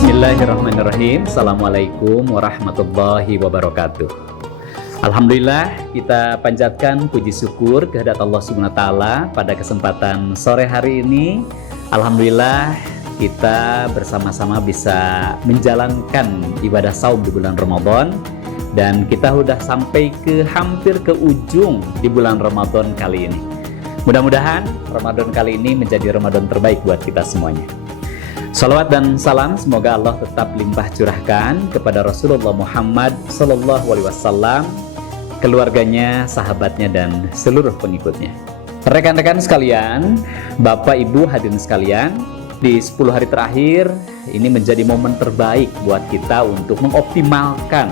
Bismillahirrahmanirrahim. Assalamualaikum warahmatullahi wabarakatuh. Alhamdulillah, kita panjatkan puji syukur kehadirat Allah Subhanahu wa taala pada kesempatan sore hari ini. Alhamdulillah, kita bersama-sama bisa menjalankan ibadah saum di bulan Ramadan, dan kita sudah sampai hampir ke ujung di bulan Ramadan kali ini. Mudah-mudahan Ramadan kali ini menjadi Ramadan terbaik buat kita semuanya. Salawat dan salam semoga Allah tetap limpah curahkan kepada Rasulullah Muhammad SAW, keluarganya, sahabatnya, dan seluruh pengikutnya. Rekan-rekan sekalian, Bapak Ibu hadirin sekalian, di 10 hari terakhir ini menjadi momen terbaik buat kita untuk mengoptimalkan,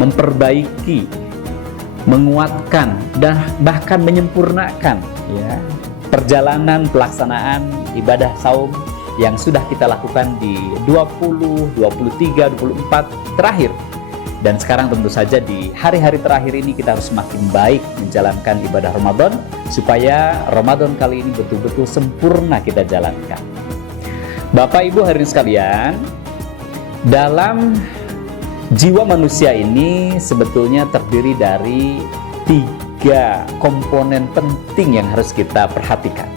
memperbaiki, menguatkan, dan bahkan menyempurnakan perjalanan pelaksanaan ibadah saum yang sudah kita lakukan di 20, 23, 24 terakhir. Dan sekarang tentu saja di hari-hari terakhir ini kita harus semakin baik menjalankan ibadah Ramadan, supaya Ramadan kali ini betul-betul sempurna kita jalankan. Bapak Ibu hadirin sekalian, dalam jiwa manusia ini sebetulnya terdiri dari 3 komponen penting yang harus kita perhatikan.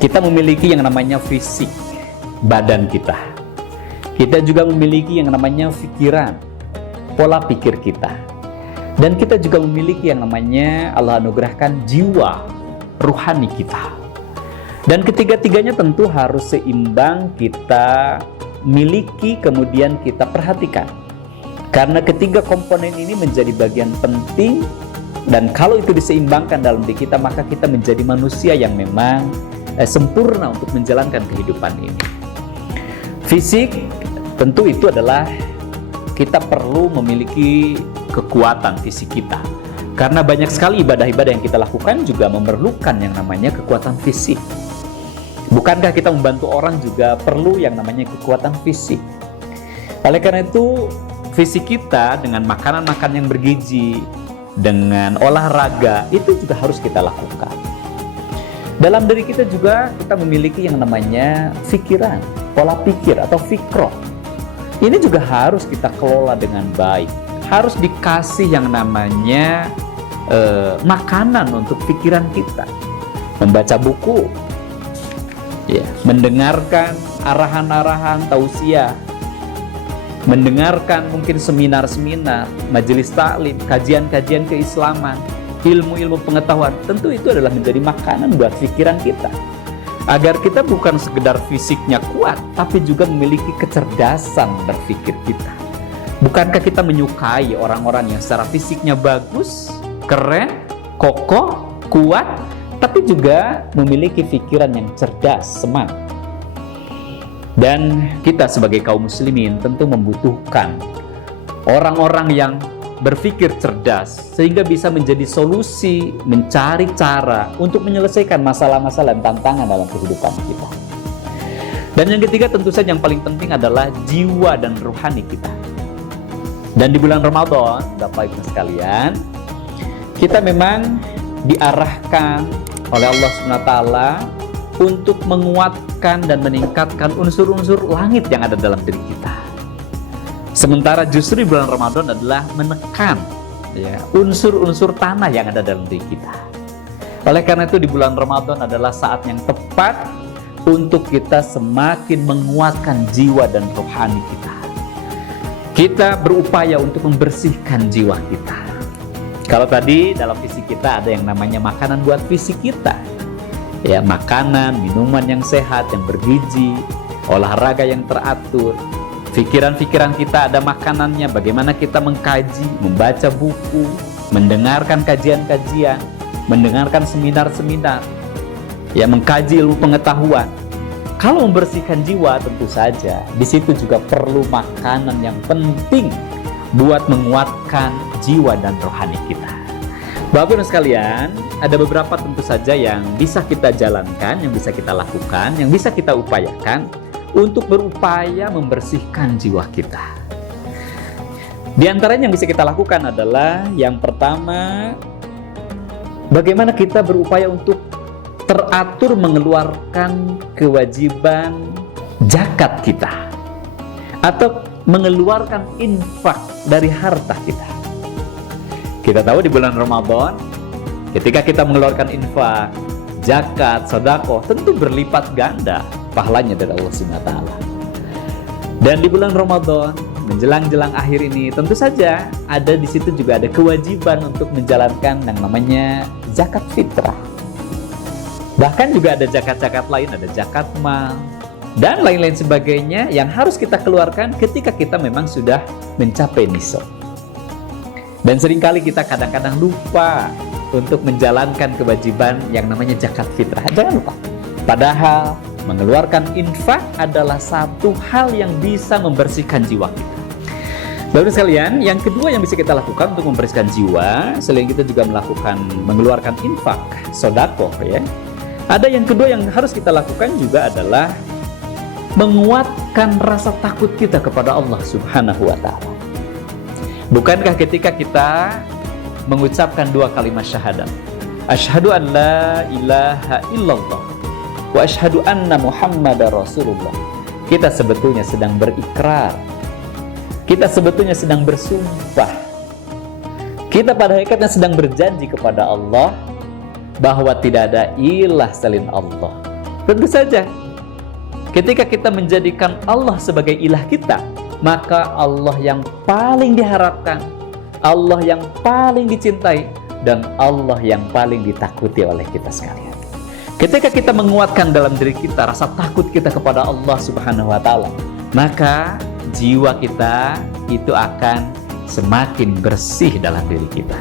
Kita memiliki yang namanya fisik, badan kita. Kita juga memiliki yang namanya pikiran, pola pikir kita. Dan kita juga memiliki yang namanya Allah anugerahkan jiwa, ruhani kita. Dan ketiga-tiganya tentu harus seimbang kita miliki, kemudian kita perhatikan. Karena ketiga komponen ini menjadi bagian penting, dan kalau itu diseimbangkan dalam diri kita, maka kita menjadi manusia yang memang sempurna untuk menjalankan kehidupan ini. Fisik tentu itu adalah kita perlu memiliki kekuatan fisik kita, karena banyak sekali ibadah-ibadah yang kita lakukan juga memerlukan yang namanya kekuatan fisik. Bukankah kita membantu orang juga perlu yang namanya kekuatan fisik? Oleh karena itu, fisik kita dengan makanan-makanan yang bergizi, dengan olahraga, itu juga harus kita lakukan. Dalam diri kita juga kita memiliki yang namanya pikiran, pola pikir atau fikroh. Ini juga harus kita kelola dengan baik. Harus dikasih yang namanya makanan untuk pikiran kita. Membaca buku, mendengarkan arahan-arahan tausiah, mendengarkan mungkin seminar-seminar, majelis taklim, kajian-kajian keislaman, ilmu-ilmu pengetahuan. Tentu itu adalah menjadi makanan buat pikiran kita, agar kita bukan sekedar fisiknya kuat, tapi juga memiliki kecerdasan berpikir kita. Bukankah kita menyukai orang-orang yang secara fisiknya bagus, keren, kokoh, kuat, tapi juga memiliki pikiran yang cerdas, smart? Dan kita sebagai kaum muslimin tentu membutuhkan orang-orang yang berpikir cerdas, sehingga bisa menjadi solusi, mencari cara untuk menyelesaikan masalah-masalah dan tantangan dalam kehidupan kita. Dan yang ketiga tentu saja yang paling penting adalah jiwa dan ruhani kita. Dan di bulan Ramadan, Bapak Ibu sekalian, kita memang diarahkan oleh Allah SWT untuk menguatkan dan meningkatkan unsur-unsur langit yang ada dalam diri kita. Sementara justru di bulan Ramadan adalah menekan unsur-unsur tanah yang ada dalam diri kita. Oleh karena itu di bulan Ramadan adalah saat yang tepat untuk kita semakin menguatkan jiwa dan rohani kita. Kita berupaya untuk membersihkan jiwa kita. Kalau tadi dalam fisik kita ada yang namanya makanan buat fisik kita, makanan, minuman yang sehat, yang bergizi, olahraga yang teratur. Pikiran-pikiran kita ada makanannya, bagaimana kita mengkaji, membaca buku, mendengarkan kajian-kajian, mendengarkan seminar-seminar, mengkaji ilmu pengetahuan. Kalau membersihkan jiwa tentu saja, di situ juga perlu makanan yang penting buat menguatkan jiwa dan rohani kita. Bapak Ibu sekalian, ada beberapa tentu saja yang bisa kita jalankan, yang bisa kita lakukan, yang bisa kita upayakan untuk berupaya membersihkan jiwa kita. Di antaranya yang bisa kita lakukan adalah yang pertama, bagaimana kita berupaya untuk teratur mengeluarkan kewajiban zakat kita. atau mengeluarkan infak dari harta kita. Kita tahu di bulan Ramadan, ketika kita mengeluarkan infak, zakat, sedekah, tentu berlipat ganda pahalanya dari Allah Subhanahu wa taala. Dan di bulan Ramadan, menjelang-jelang akhir ini, tentu saja ada di situ juga ada kewajiban untuk menjalankan yang namanya zakat fitrah. Bahkan juga ada zakat-zakat lain, ada zakat mal, dan lain-lain sebagainya yang harus kita keluarkan ketika kita memang sudah mencapai nisab. Dan seringkali kita kadang-kadang lupa untuk menjalankan kewajiban yang namanya zakat fitrah. Jangan lupa. Padahal mengeluarkan infak adalah satu hal yang bisa membersihkan jiwa kita. Bapak sekalian, yang kedua yang bisa kita lakukan untuk membersihkan jiwa, selain kita juga mengeluarkan infak, sedekah ya. Ada yang kedua yang harus kita lakukan juga adalah menguatkan rasa takut kita kepada Allah Subhanahu wa taala. Bukankah ketika kita mengucapkan dua kalimat syahadat, asyhadu an la ilaha illallah wa asyhadu anna muhammadar rasulullah, kita sebetulnya sedang berikrar, kita sebetulnya sedang bersumpah, kita pada hakikatnya sedang berjanji kepada Allah bahwa tidak ada ilah selain Allah. Tentu saja ketika kita menjadikan Allah sebagai ilah kita, maka Allah yang paling diharapkan, Allah yang paling dicintai, dan Allah yang paling ditakuti oleh kita sekalian. Ketika kita menguatkan dalam diri kita rasa takut kita kepada Allah Subhanahu wa taala, maka jiwa kita itu akan semakin bersih dalam diri kita.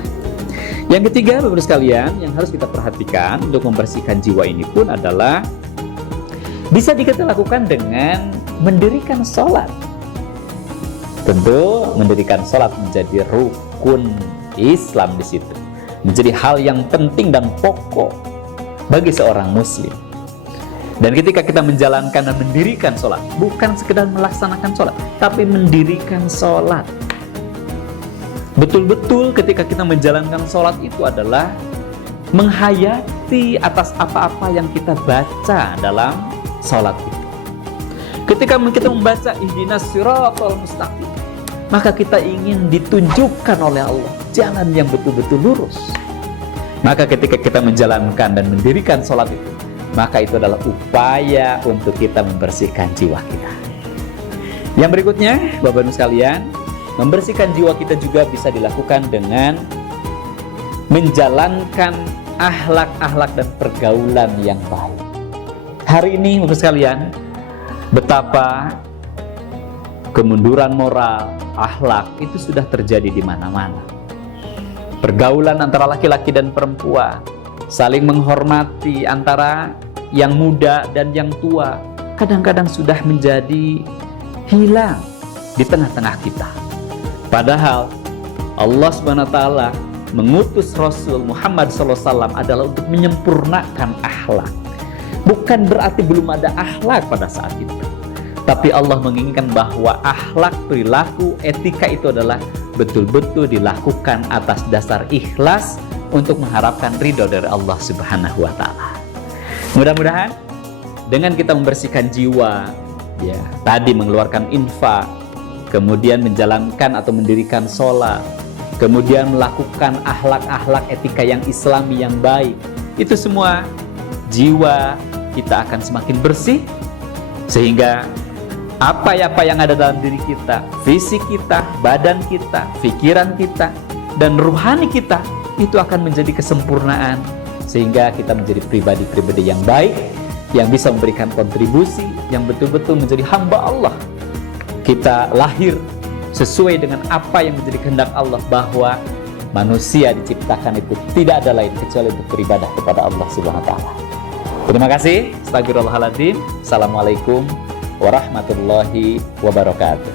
Yang ketiga, Bapak sekalian, yang harus kita perhatikan untuk membersihkan jiwa ini pun adalah bisa kita lakukan dengan mendirikan sholat. Tentu mendirikan sholat menjadi rukun Islam di situ, menjadi hal yang penting dan pokok bagi seorang muslim. Dan ketika kita menjalankan dan mendirikan sholat, bukan sekedar melaksanakan sholat, tapi mendirikan sholat. Betul-betul ketika kita menjalankan sholat itu adalah menghayati atas apa-apa yang kita baca dalam sholat itu. Ketika kita membaca ihdinas siratal mustaqim, maka kita ingin ditunjukkan oleh Allah jalan yang betul-betul lurus. Maka ketika kita menjalankan dan mendirikan sholat itu, maka itu adalah upaya untuk kita membersihkan jiwa kita. Yang berikutnya, Bapak-Ibu sekalian, membersihkan jiwa kita juga bisa dilakukan dengan menjalankan akhlak-akhlak dan pergaulan yang baik. Hari ini, Bapak sekalian, betapa kemunduran moral, akhlak itu sudah terjadi di mana-mana. Pergaulan antara laki-laki dan perempuan, saling menghormati antara yang muda dan yang tua, kadang-kadang sudah menjadi hilang di tengah-tengah kita. Padahal Allah Subhanahu wa taala mengutus Rasul Muhammad SAW adalah untuk menyempurnakan akhlak. Bukan berarti belum ada akhlak pada saat itu, tapi Allah menginginkan bahwa akhlak, perilaku, etika itu adalah betul-betul dilakukan atas dasar ikhlas untuk mengharapkan ridho dari Allah Subhanahu wa taala. Mudah-mudahan dengan kita membersihkan jiwa, ya, tadi mengeluarkan infak, kemudian menjalankan atau mendirikan sholat, kemudian melakukan akhlak-akhlak etika yang islami yang baik, itu semua jiwa kita akan semakin bersih, sehingga apa yang ada dalam diri kita, fisik kita, badan kita, pikiran kita, dan ruhani kita itu akan menjadi kesempurnaan, sehingga kita menjadi pribadi-pribadi yang baik, yang bisa memberikan kontribusi, yang betul-betul menjadi hamba Allah. Kita lahir sesuai dengan apa yang menjadi kehendak Allah, bahwa manusia diciptakan itu tidak ada lain kecuali untuk beribadah kepada Allah Subhanahu wa taala. Terima kasih. Astagfirullahaladzim. Assalamualaikum warahmatullahi wabarakatuh.